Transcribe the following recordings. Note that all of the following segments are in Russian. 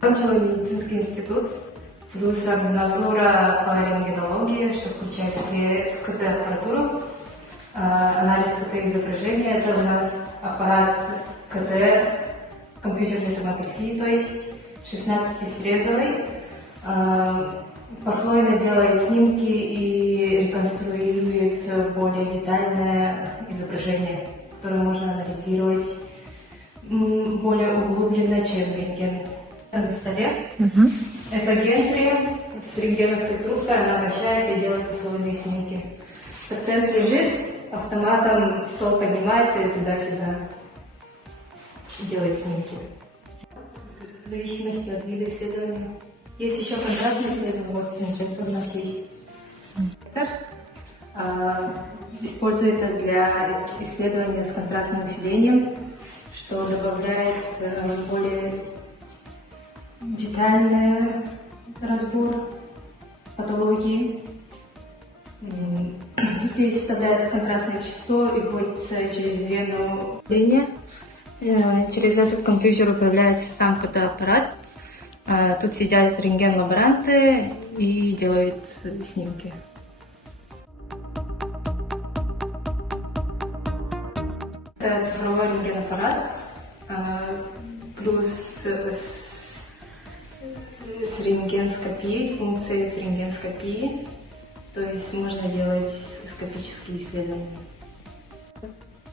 Окончила медицинский институт, плюс ординатура по рентгенологии, что включает КТ-аппаратуру, анализ КТ-изображения. Это у нас аппарат КТ, компьютерной томографии, то есть 16-срезовый. Послойно делает снимки и реконструирует более детальное изображение, которое можно анализировать более углубленно, чем рентген. На столе это генприем с рентгеновской трубкой, она вращается и делает послойные снимки. Пациент лежит, автоматом стол поднимается и туда-сюда делает снимки. В зависимости от вида исследования. Есть еще контрастные исследования, вот это у нас есть. Используется для исследования с контрастным усилением, что добавляет более детальный разбор патологии. Здесь вставляется контрастное вещество и вводится через вену управления. Через этот компьютер управляется сам фотоаппарат. Тут сидят рентген-лаборанты и делают снимки. Это цифровой рентген-аппарат, плюс с рентгенскопией, функцией с рентгенскопией, то есть можно делать скопические исследования.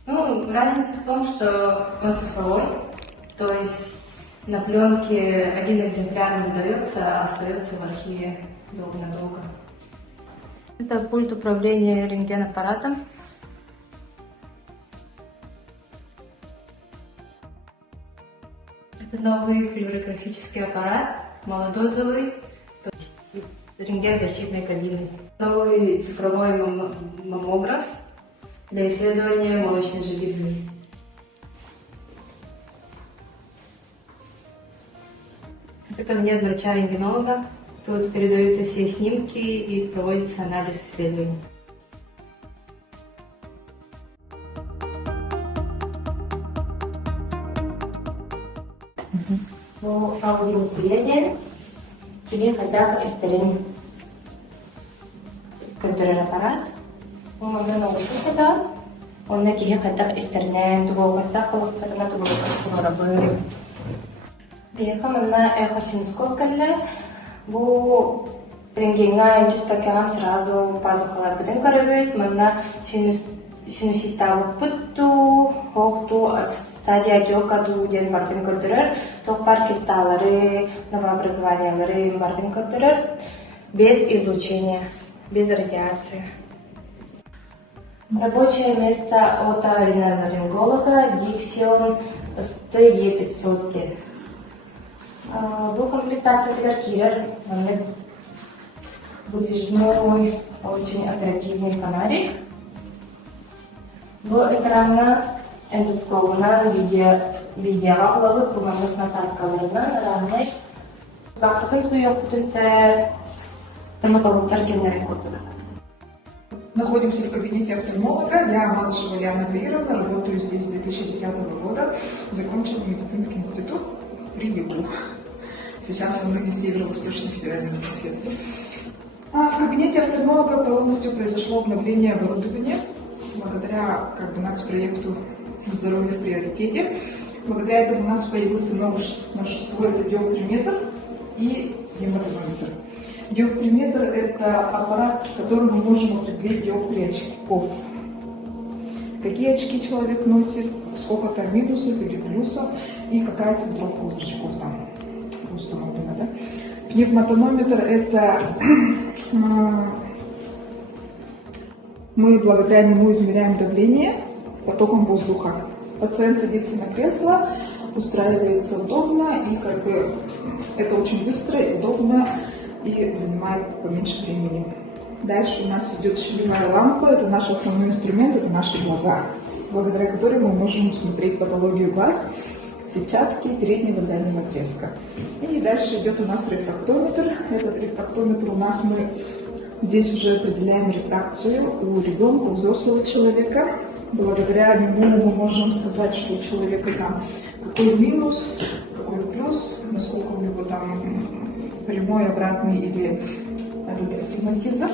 Разница в том, что он цифровой, то есть на пленке один экземпляр не дается, а остается в архиве долго-надолго. Это пульт управления рентген-аппаратом. Это новый флюорографический аппарат, малодозовый, то есть с рентген-защитной кабиной. Новый цифровой маммограф для исследования молочной железы. Это кабинет врача-рентгенолога. Тут передаются все снимки и проводится анализ исследований. По аудиоприятие или хотя бы историн контроль аппарат. Он много выхода. Он на кие хотя бы историн туго поставил на туго работу. Бияхамна эхосинускоп калле. Бу рентгенга чувствакан сразу пазухалар будем карабит. Манна синусита путту хохту стадия отека ден бардым көтөрөр, топар кисталары, новообразованиялары бардым көтөрөр, без излучения, без радиации. Рабочее место оториноларинголога Диксион STE500. Был комплектация Тверкирер, выдвижной, очень оперативный фонарик. Был экрана эндоскопна видеоға құлауы бұмамыз насаркаларынан ранеш. Бақытын суяқтынса стоматологтар кенерек отырды. Находимся в кабинете офтальмолога. Я Малышева Лиана Баировна, работаю здесь с 2010 года. Закончила медицинский институт при ЕГУ. Сейчас он на Северо-Восточный федеральный университет. В кабинете офтальмолога полностью произошло обновление оборудования. Благодаря нацпроекту «Здоровье в приоритете». Благодаря этому у нас появился новшество, это диоптриметр и гематометр. Диоптриметр – это аппарат, которым мы можем определить диоптрии очков. Какие очки человек носит, сколько там минусов или плюсов и какая центровка у зрачков там установлена. Да? Пневмотонометр – это мы благодаря нему измеряем давление потоком воздуха. Пациент садится на кресло, устраивается удобно, и это очень быстро и удобно, и занимает поменьше времени. Дальше у нас идет щелевая лампа, это наш основной инструмент, это наши глаза, благодаря которым мы можем смотреть патологию глаз, сетчатки переднего заднего отрезка. И дальше идет у нас рефрактометр. Этот рефрактометр у нас мы здесь уже определяем рефракцию у ребенка, у взрослого человека. Благодаря нему мы можем сказать, что у человека там какой минус, какой плюс, насколько у него там прямой, обратный или этот астигматизм.